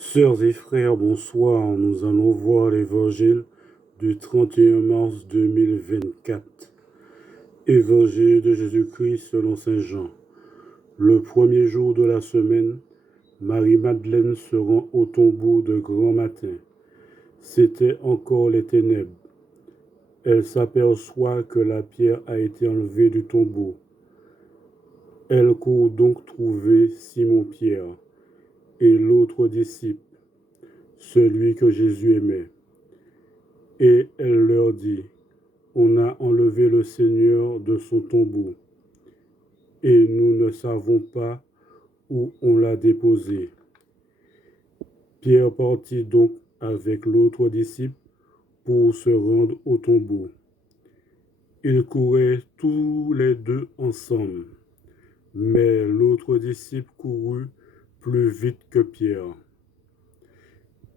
Sœurs et frères, bonsoir. Nous allons voir l'évangile du 31 mars 2024. Évangile de Jésus-Christ selon saint Jean. Le premier jour de la semaine, Marie-Madeleine se rend au tombeau de grand matin. C'était encore les ténèbres. Elle s'aperçoit que la pierre a été enlevée du tombeau. Elle court donc trouver Simon-Pierre et l'autre disciple, celui que Jésus aimait. Et elle leur dit, « On a enlevé le Seigneur de son tombeau, et nous ne savons pas où on l'a déposé. » Pierre partit donc avec l'autre disciple pour se rendre au tombeau. Ils couraient tous les deux ensemble, mais l'autre disciple courut plus vite que Pierre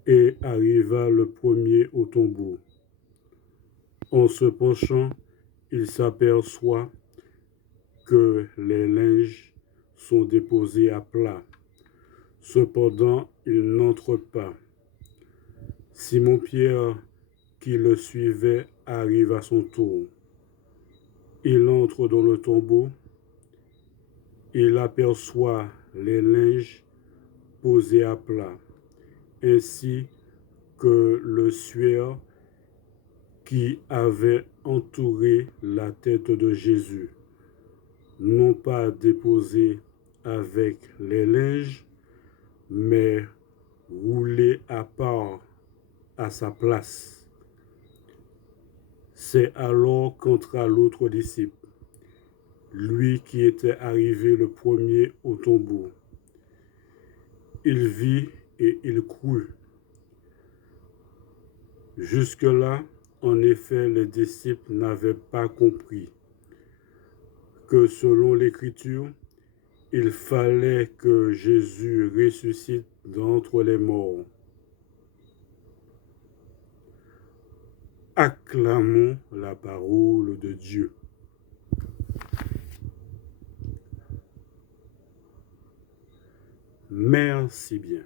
et arriva le premier au tombeau. En se penchant, il s'aperçoit que les linges sont déposés à plat. Cependant, il n'entre pas. Simon-Pierre, qui le suivait, arrive à son tour. Il entre dans le tombeau. Il aperçoit les linges posés à plat, ainsi que le suaire qui avait entouré la tête de Jésus, non pas déposé avec les linges, mais roulé à part à sa place. C'est alors qu'entra l'autre disciple, lui qui était arrivé le premier au tombeau. Il vit et il crut. Jusque-là, en effet, les disciples n'avaient pas compris que selon l'Écriture, il fallait que Jésus ressuscite d'entre les morts. Acclamons la parole de Dieu. Merci bien.